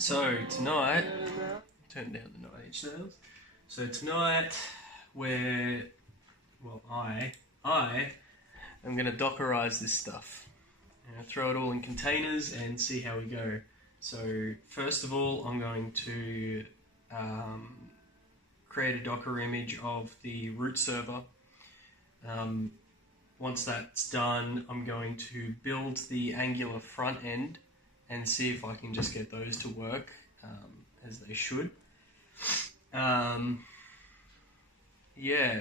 So tonight, turn down the 9-inch nails. So tonight, I am going to Dockerize this stuff. Throw it all in containers and see how we go. So first of all, I'm going to create a Docker image of the root server. Once that's done, I'm going to build the Angular front end and see if I can just get those to work as they should. Yeah,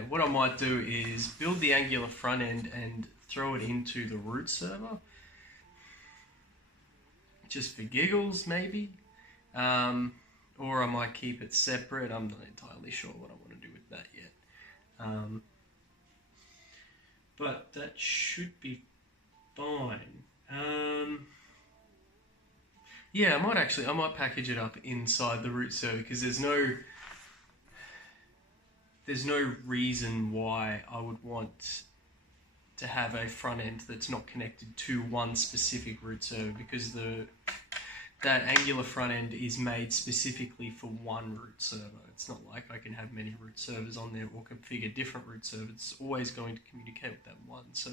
what I might do is build the Angular front end and throw it into the root server, just for giggles maybe, or I might keep it separate. I'm not entirely sure what I want to do with that yet, but that should be fine. Yeah, I might package it up inside the root server, because there's no reason why I would want to have a front end that's not connected to one specific root server, because that Angular front end is made specifically for one root server. It's not like I can have many root servers on there or configure different root servers. It's always going to communicate with that one, so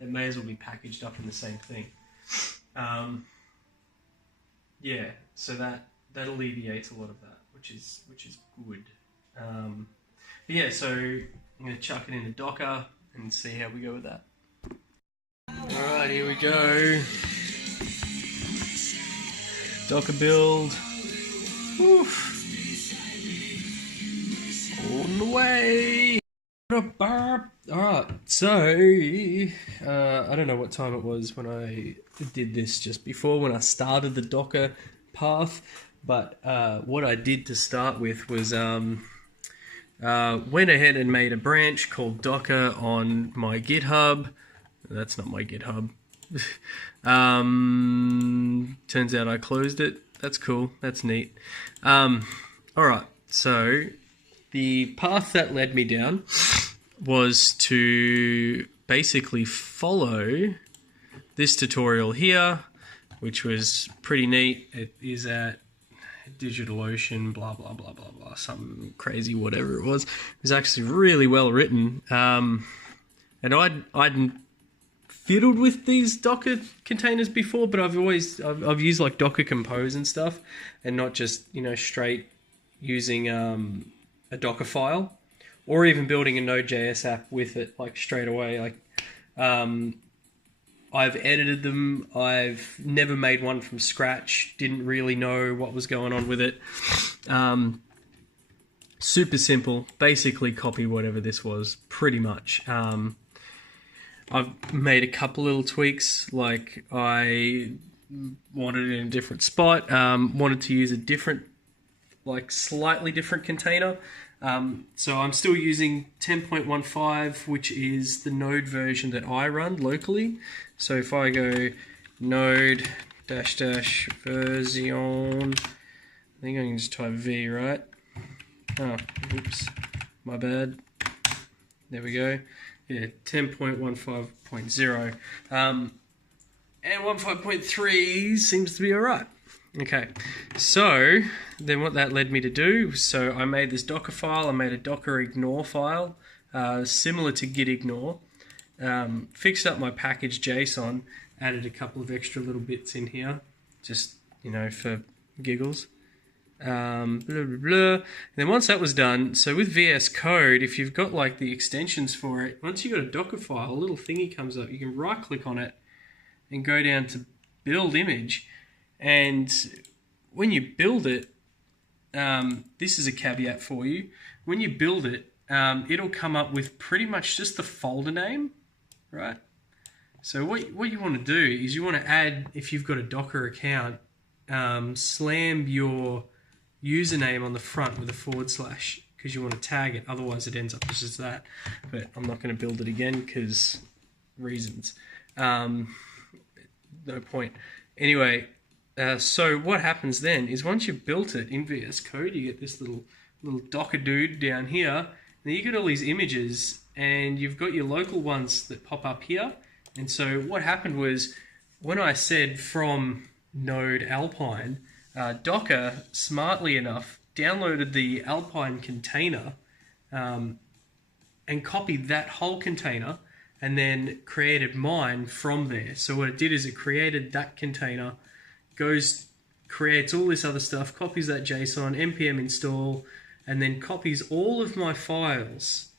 it may as well be packaged up in the same thing. Yeah, so that alleviates a lot of that, which is good. But yeah, so I'm going to chuck it into Docker and see how we go with that. Alright, here we go. Docker build. Oof. On the way. Alright, so I don't know what time it was when I did this just before, when I started the Docker path, but what I did to start with was went ahead and made a branch called Docker on my GitHub. That's not my GitHub. Turns out I closed it. That's cool. That's neat. Alright, so the path that led me down was to basically follow this tutorial here, which was pretty neat. It is at DigitalOcean, blah, blah, blah, blah, blah, something crazy, whatever it was. It was actually really well written. And I'd fiddled with these Docker containers before, but I've used like Docker Compose and stuff, and not just, straight using a Docker file, or even building a Node.js app with it, like straight away. Like, I've edited them. I've never made one from scratch. Didn't really know what was going on with it. Super simple. Basically copy whatever this was, pretty much. I've made a couple little tweaks, like I wanted it in a different spot, wanted to use a different, like slightly different container. So I'm still using 10.15, which is the Node version that I run locally. So if I go node --version, I think I can just type v, right? Oh, oops, my bad. There we go. Yeah, 10.15.0. And 15.3 seems to be alright. Okay, so then what that led me to do, so I made this Docker file. I made a Docker ignore file, similar to git ignore. Fixed up my package JSON, added a couple of extra little bits in here, just, for giggles. Blah, blah, blah. And then once that was done, so with VS Code, if you've got like the extensions for it, once you've got a Docker file, a little thingy comes up. You can right click on it and go down to build image. And when you build it, this is a caveat for you. When you build it, it'll come up with pretty much just the folder name, right? So what you want to do is you want to add, if you've got a Docker account, slam your username on the front with a /, because you want to tag it. Otherwise, it ends up just as that. But I'm not going to build it again because reasons. No point. Anyway. So what happens then is once you've built it in VS Code, you get this little Docker dude down here. Then you get all these images, and you've got your local ones that pop up here. And so what happened was, when I said from node Alpine, Docker, smartly enough, downloaded the Alpine container and copied that whole container and then created mine from there. So what it did is it created that container, creates all this other stuff, copies that JSON, npm install, and then copies all of my files,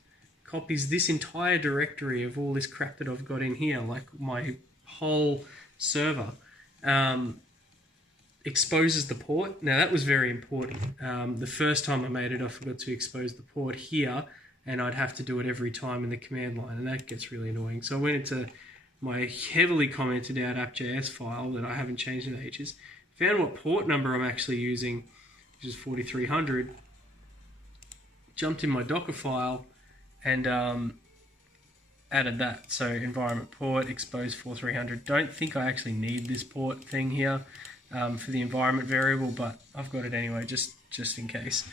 copies this entire directory of all this crap that I've got in here, like my whole server, exposes the port. Now that was very important. The first time I made it, I forgot to expose the port here, and I'd have to do it every time in the command line, and that gets really annoying. So I went into my heavily commented out app.js file that I haven't changed in ages, found what port number I'm actually using, which is 4300, jumped in my Docker file, and added that. So environment port, expose 4300. Don't think I actually need this port thing here for the environment variable, but I've got it anyway, just in case.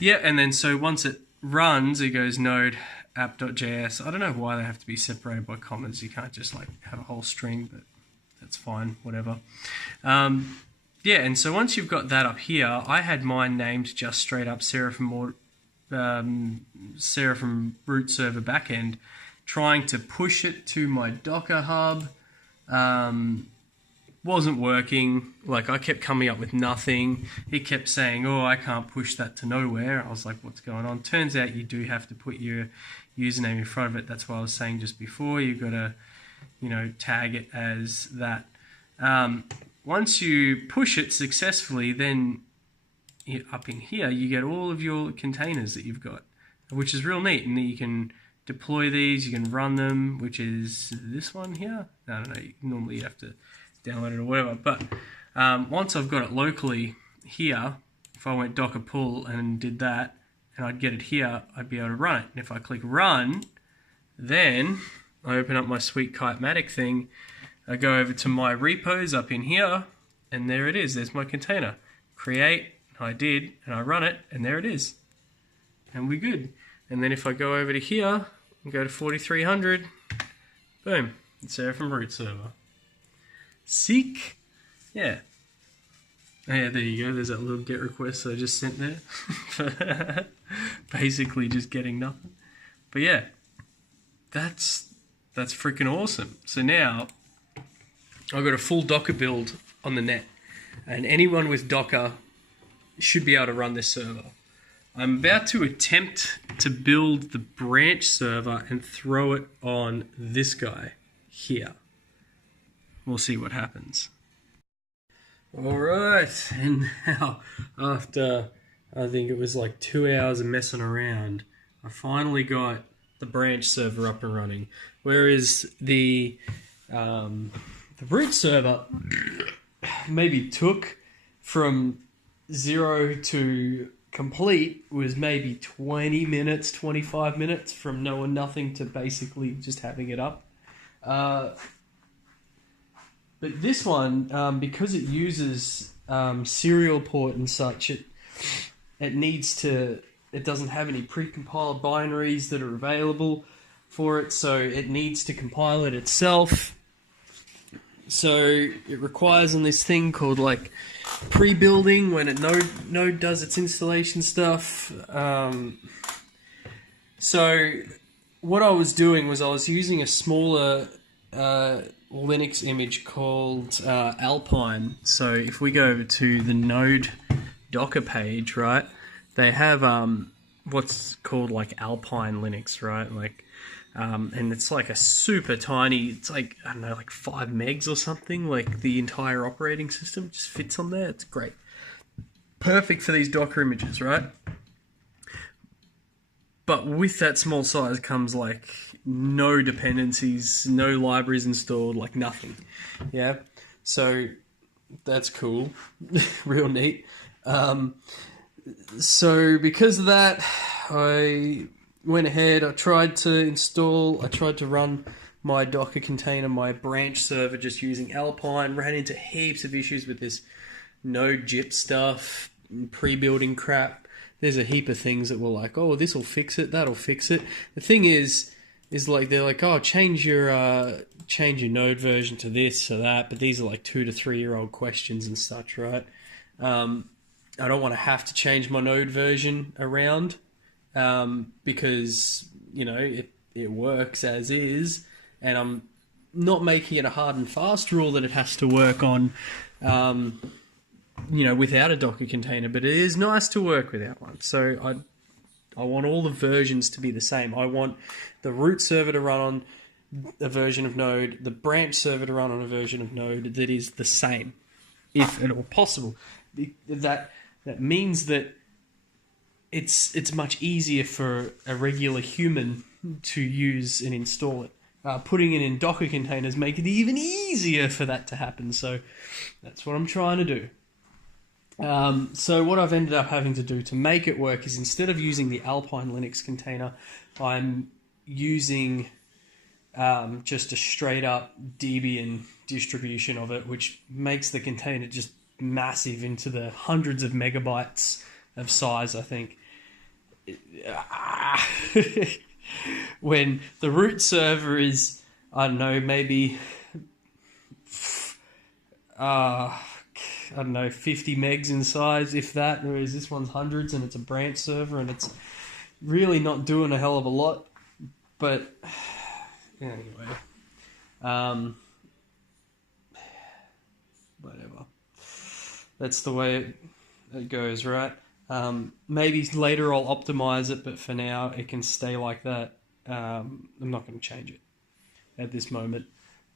Yeah, and then so once it runs, it goes node app.js. I don't know why they have to be separated by commas. You can't just like have a whole string, but that's fine, whatever. Yeah, and so once you've got that up here, I had mine named just straight up Seraphim root server backend, trying to push it to my Docker hub. Wasn't working. Like, I kept coming up with nothing. He kept saying, oh, I can't push that to nowhere. I was like, what's going on? Turns out you do have to put your username in front of it. That's what I was saying just before. You've got to, tag it as that. Once you push it successfully, then up in here, you get all of your containers that you've got, which is real neat. And then you can deploy these, you can run them, which is this one here. I don't know, normally you have to download it or whatever. But once I've got it locally here, if I went docker pull and did that, and I'd get it here, I'd be able to run it. And if I click run, then I open up my sweet Kitematic thing, I go over to my repos up in here, and there it is. There's my container. Create, I did, and I run it, and there it is. And we're good. And then if I go over to here and go to 4300, boom, it's Seraphim root server. Sick. Yeah. Oh, yeah, there you go. There's that little GET request I just sent there. Basically just getting nothing. But yeah, that's freaking awesome. So now I've got a full Docker build on the net, and anyone with Docker should be able to run this server. I'm about to attempt to build the branch server and throw it on this guy here. We'll see what happens. Alright, and now after I think it was like 2 hours of messing around, I finally got the branch server up and running. Whereas the root server maybe took from 0 to complete was maybe 20 minutes, 25 minutes from knowing nothing to basically just having it up. But this one, because it uses serial port and such, it doesn't have any precompiled binaries that are available for it, so it needs to compile it itself. So it requires on this thing called like pre-building when Node does its installation stuff. So what I was doing was I was using a smaller Linux image called Alpine. So if we go over to the Node Docker page, right, they have what's called like Alpine Linux, right? Like, and it's like a super tiny, it's like, I don't know, like 5 megs or something, like the entire operating system just fits on there. It's great. Perfect for these Docker images, right? But with that small size comes like no dependencies, no libraries installed, like nothing. Yeah, so that's cool, real neat. So because of that, I went ahead, I tried to run my Docker container, my branch server, just using Alpine, ran into heaps of issues with this Node JIT stuff, pre-building crap. There's a heap of things that were like, oh, this will fix it, that'll fix it. The thing is, is like they're like, oh, change your node version to this or that, but these are like 2 to 3 year old questions and such, right? I don't want to have to change my node version around because it works as is, and I'm not making it a hard and fast rule that it has to work on without a Docker container, but it is nice to work without one. So I want all the versions to be the same. I want the root server to run on a version of Node, the branch server to run on a version of Node that is the same, if at all possible. That means that it's much easier for a regular human to use and install it. Putting it in Docker containers make it even easier for that to happen. So that's what I'm trying to do. So what I've ended up having to do to make it work is, instead of using the Alpine Linux container, I'm using just a straight up Debian distribution of it, which makes the container just massive, into the hundreds of megabytes of size, I think. When the root server is, I don't know, maybe 50 megs in size, if that, whereas this one's hundreds, and it's a branch server, and it's really not doing a hell of a lot. But anyway, whatever. That's the way it goes, right? Maybe later I'll optimize it, but for now it can stay like that. I'm not going to change it at this moment.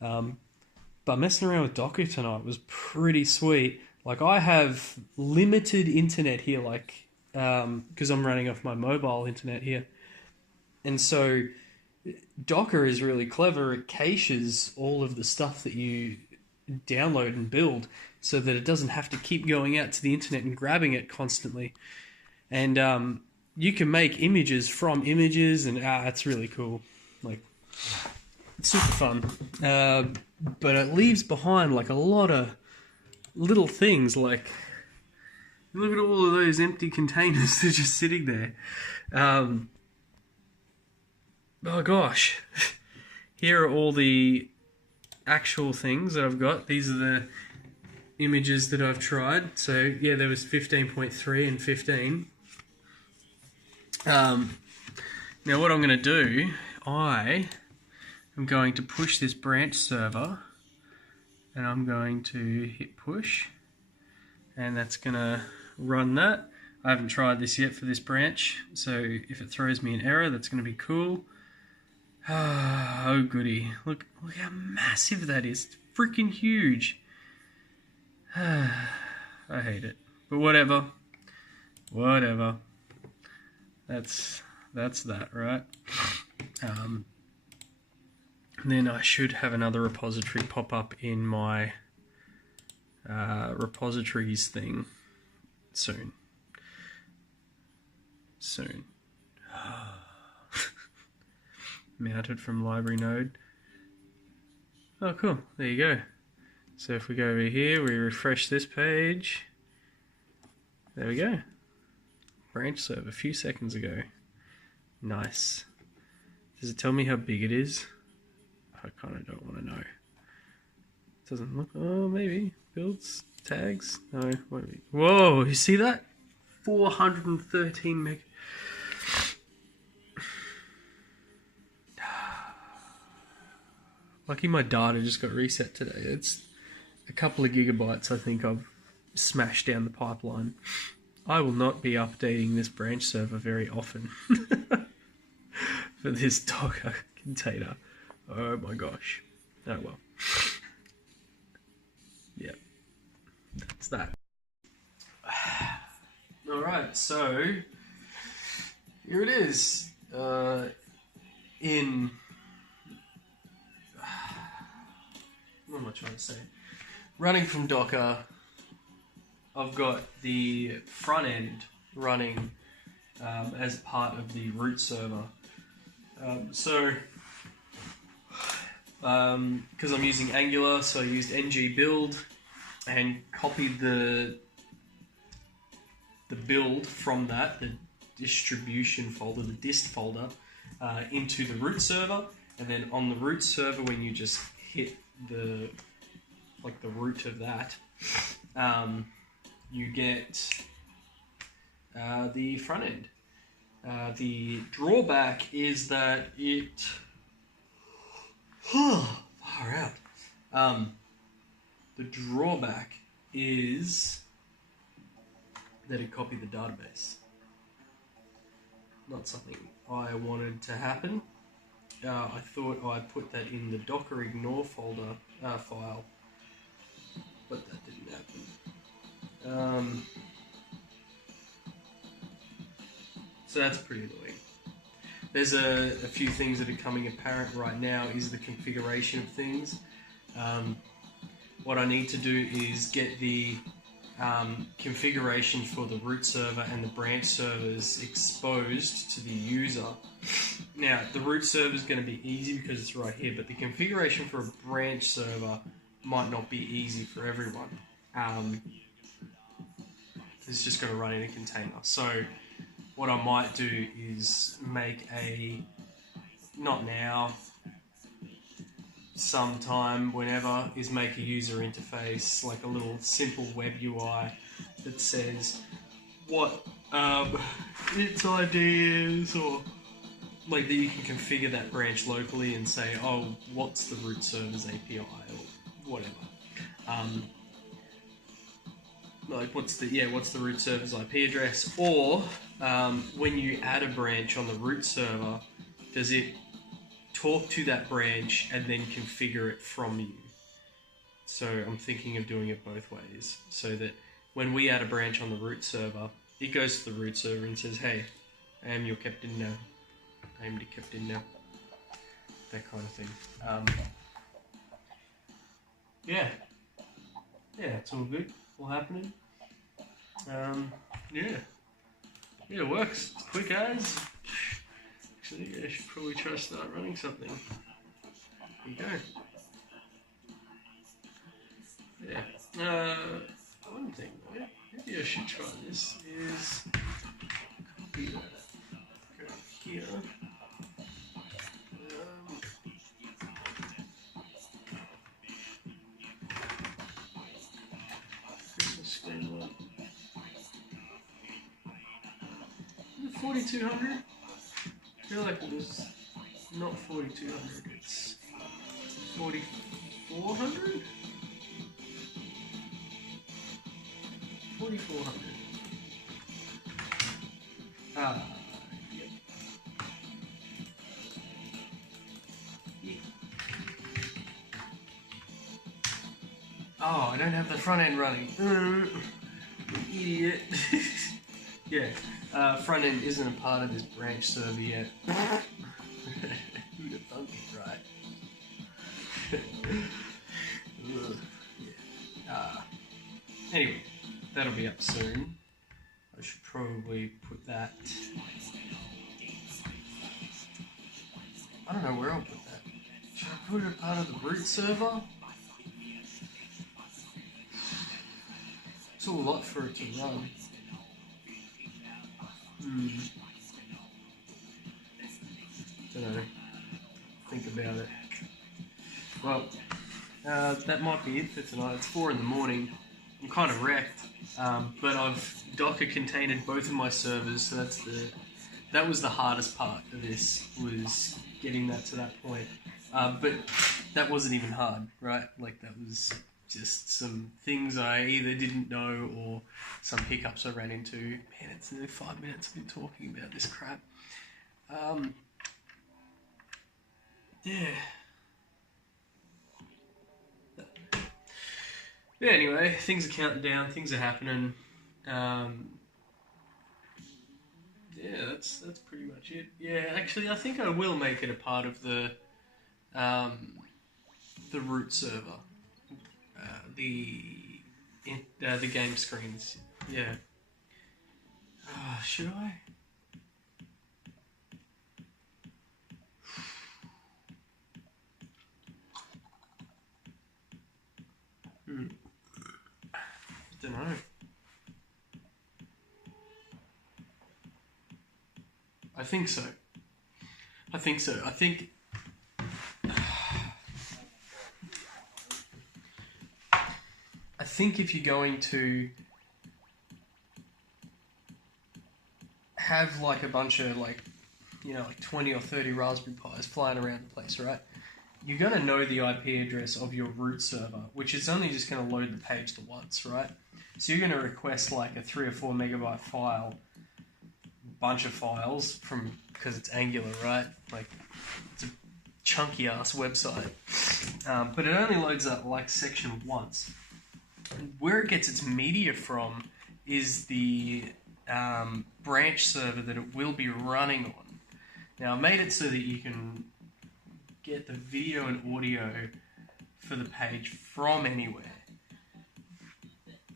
But messing around with Docker tonight was pretty sweet. Like, I have limited internet here, like, because I'm running off my mobile internet here. And so Docker is really clever. It caches all of the stuff that you download and build so that it doesn't have to keep going out to the internet and grabbing it constantly. And you can make images from images, and it's really cool. Like, it's super fun. But it leaves behind like a lot of little things. Like, look at all of those empty containers that are just sitting there. Oh gosh, here are all the actual things that I've got. These are the images that I've tried. So yeah, there was 15.3 and 15. Now what I'm going to do, I am going to push this branch server, and I'm going to hit push, and that's going to run that. I haven't tried this yet for this branch, so if it throws me an error, that's going to be cool. Oh goody, look how massive that is. It's freaking huge. I hate it, but whatever. That's that, right? Then I should have another repository pop up in my repositories thing soon. Mounted from library node. Oh cool, there you go. So if we go over here, we refresh this page. There we go. Branch server a few seconds ago. Nice. Does it tell me how big it is? I kind of don't want to know. It doesn't look. Oh, maybe. Builds, tags. No, wait. Whoa, you see that? 413 meg. Lucky my data just got reset today. It's a couple of gigabytes I think I've smashed down the pipeline. I will not be updating this branch server very often for this Docker container. Oh my gosh. Oh well. Yeah. That's that. Alright, so here it is. What am I trying to say? Running from Docker, I've got the front end running as part of the root server. Because I'm using Angular, so I used ng build and copied the build from that, the distribution folder, the dist folder, into the root server, and then on the root server, when you just hit the root of that, you get the front end. The drawback is that it far out. The drawback is that it copied the database. Not something I wanted to happen. I thought I'd put that in the Docker ignore folder file, but that didn't happen. So that's pretty annoying. There's a few things that are coming apparent right now is the configuration of things. What I need to do is get the configuration for the root server and the branch servers exposed to the user. Now, the root server is going to be easy because it's right here, but the configuration for a branch server might not be easy for everyone. It's just going to run in a container. So what I might do is make not now, sometime, whenever, is make a user interface, like a little simple web UI that says what its ID is, or like that you can configure that branch locally and say, oh, what's the root server's API or whatever. Like what's the root server's IP address, or when you add a branch on the root server, does it talk to that branch and then configure it from you? So I'm thinking of doing it both ways, so that when we add a branch on the root server, it goes to the root server and says, hey, I am your captain now. I am the captain now. That kind of thing. Yeah, it's all good, all happening. Yeah, it works. It's quick as. Actually, I should probably try to start running something. There you go. Yeah. One thing, maybe I should try this is copy that. Go here. Christmas screen one. 4200? I feel like it was not 4200, it's 4400? 4400. Yep. Yeah. Oh, I don't have the front end running. Idiot. Yeah. Front end isn't a part of this branch server yet. Who'd have thunk it, right? Yeah. Anyway, that'll be up soon. I should probably put that. I don't know where I'll put that. Should I put it part of the root server? It's a lot for it to run. Don't know. Think about it. Well, that might be it for tonight. It's 4 in the morning. I'm kind of wrecked, but I've Docker contained both of my servers, so that was the hardest part of this, was getting that to that point. But that wasn't even hard, right? Like, that was just some things I either didn't know or some hiccups I ran into. Man, it's nearly 5 minutes I've been talking about this crap. Yeah. Yeah, anyway, things are counting down, things are happening. Yeah, that's pretty much it. Yeah, actually, I think I will make it a part of the root server. The game screens. Yeah. Should I? I don't know. I think so. I think so. I think if you're going to have like a bunch of like 20 or 30 Raspberry Pis flying around the place, right? You're going to know the IP address of your root server, which is only just going to load the page the once, right? So you're going to request like a 3 or 4 megabyte file, bunch of files because it's Angular, right? Like it's a chunky ass website, but it only loads up like section once. Where it gets its media from is the branch server that it will be running on. Now I made it so that you can get the video and audio for the page from anywhere,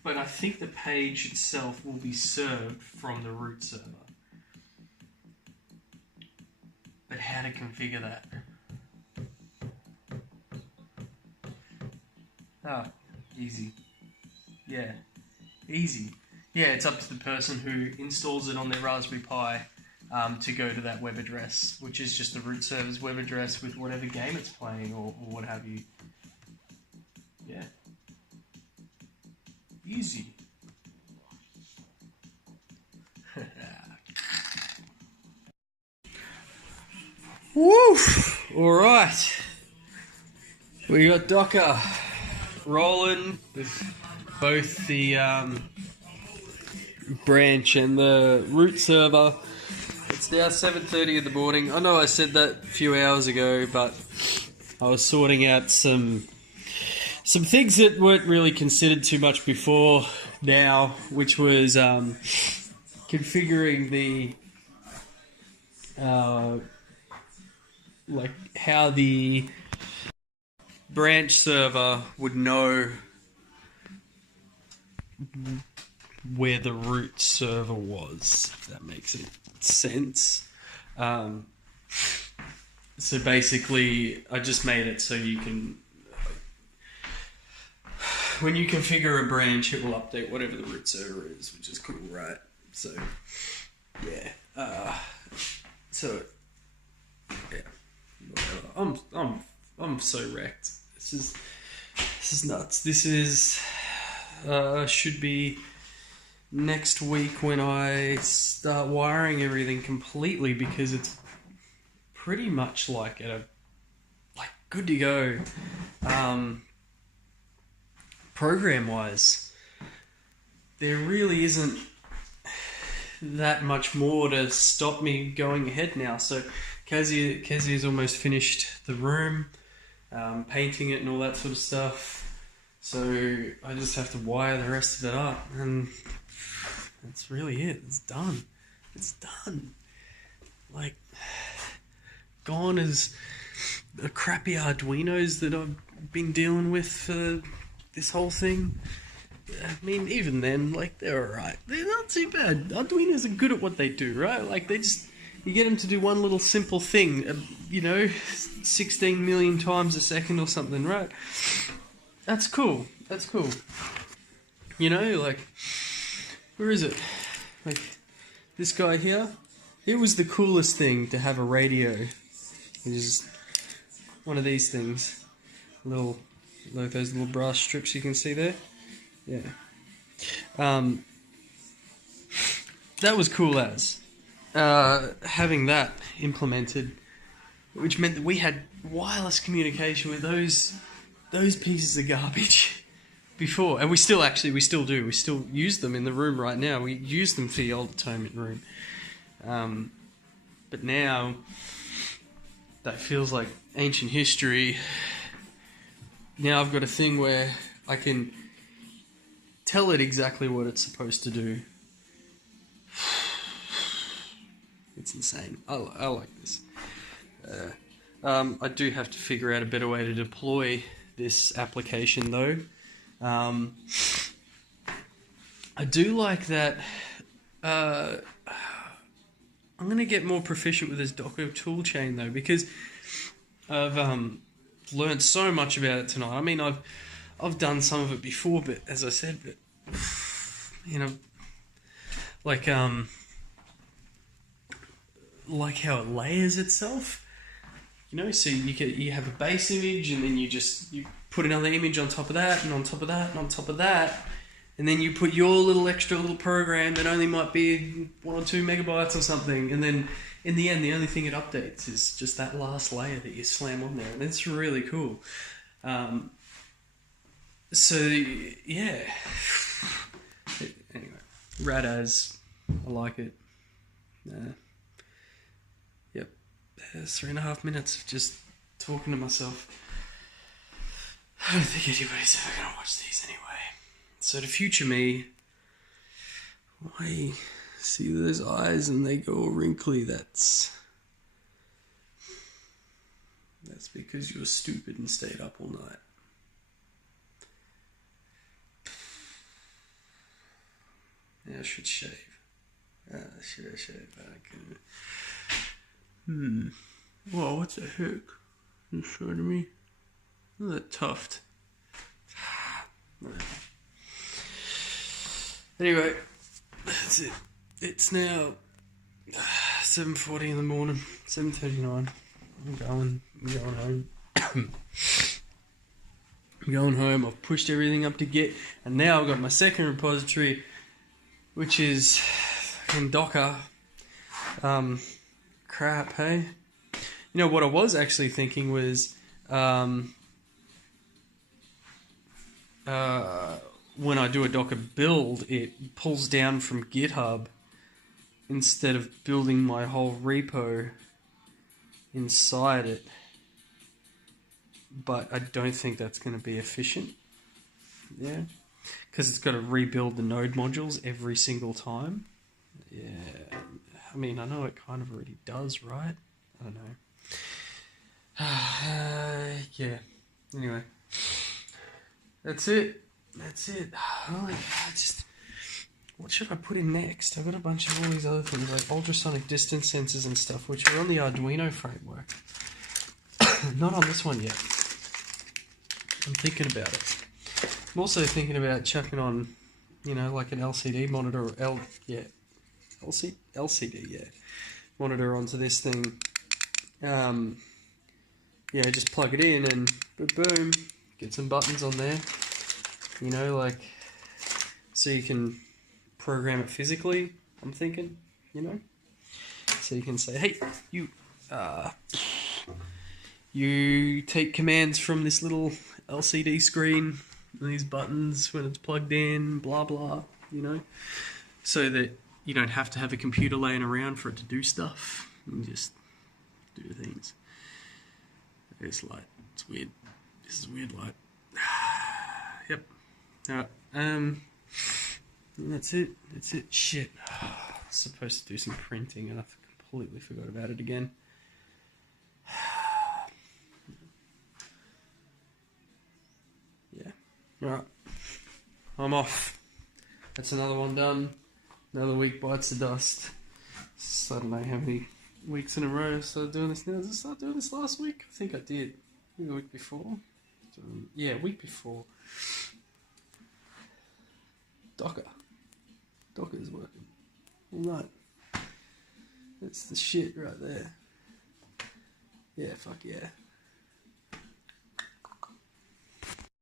but I think the page itself will be served from the root server. But how to configure that? Easy. Yeah, easy. Yeah, it's up to the person who installs it on their Raspberry Pi to go to that web address, which is just the root server's web address with whatever game it's playing or what have you. Yeah. Easy. Woo! Alright. We got Docker rolling with both the branch and the root server. It's now 7:30 in the morning. I know I said that a few hours ago, but I was sorting out some things that weren't really considered too much before now, which was configuring the like how the branch server would know where the root server was, if that makes sense. So basically, I just made it so you can, when you configure a branch, it will update whatever the root server is, which is cool, right? So, yeah. I'm so wrecked. This is nuts. This is should be next week when I start wiring everything completely, because it's pretty much like good to go. Program wise, there really isn't that much more to stop me going ahead now. So Kazia's almost finished the room, painting it and all that sort of stuff. So I just have to wire the rest of it up, and that's really it. It's done. It's done. Like, gone is the crappy Arduinos that I've been dealing with for this whole thing. I mean, even then, like, they're alright. They're not too bad. Arduinos are good at what they do, right? Like, you get them to do one little simple thing, 16 million times a second or something, right? That's cool. That's cool. Like, where is it? Like, this guy here? It was the coolest thing to have a radio. It is one of these things. Those little brass strips you can see there. Yeah. That was cool as. Having that implemented, which meant that we had wireless communication with those pieces of garbage before, and we still do. We still use them in the room right now. We use them for the old atonement room, but now that feels like ancient history. Now I've got a thing where I can tell it exactly what it's supposed to do. It's insane. I like this. I do have to figure out a better way to deploy this application, though. I do like that. I'm going to get more proficient with this Docker toolchain, though, because I've learned so much about it tonight. I mean, I've done some of it before, but as I said, like how it layers itself. You know, so you have a base image, and then you put another image on top of that, and on top of that, and on top of that, and then you put your little extra little program that only might be 1 or 2 megabytes or something, and then in the end, the only thing it updates is just that last layer that you slam on there, and it's really cool. So yeah. Anyway, rad as, I like it. Yep, 3.5 minutes of just talking to myself. I don't think anybody's ever going to watch these anyway. So to future me, why see those eyes and they go all wrinkly? That's because you were stupid and stayed up all night. Yeah, I should shave. Should I shave? Whoa, what the heck? You showed me? Look at that tuft. Anyway, that's it. It's now 7:40 in the morning. 7:39. I'm going home. I'm going home. I've pushed everything up to Git, and now I've got my second repository, which is in Docker. Crap, hey? You know, what I was actually thinking was, when I do a Docker build, it pulls down from GitHub instead of building my whole repo inside it. But I don't think that's going to be efficient. Yeah. Because it's got to rebuild the node modules every single time. Yeah. I mean, I know it kind of already does, right? I don't know. Yeah. Anyway. That's it. Holy God, what should I put in next? I've got a bunch of all these other things, like ultrasonic distance sensors and stuff, which are on the Arduino framework. Not on this one yet. I'm thinking about it. I'm also thinking about chucking on, like an LCD monitor, or LCD, monitor onto this thing. Just plug it in and boom, get some buttons on there. So you can program it physically, I'm thinking, So you can say, hey, you take commands from this little LCD screen, these buttons when it's plugged in, blah, blah, so that you don't have to have a computer laying around for it to do stuff. You just do things. It's light. It's weird. This is weird light. Yep. Alright. That's it. Shit. I was supposed to do some printing and I completely forgot about it again. Yeah. Alright. I'm off. That's another one done. Another week bites the dust. So I don't know how many weeks in a row I started doing this now. Did I start doing this last week? I think I did. Maybe the week before. Yeah, week before. Docker is working all night. That's the shit right there. Yeah, fuck yeah.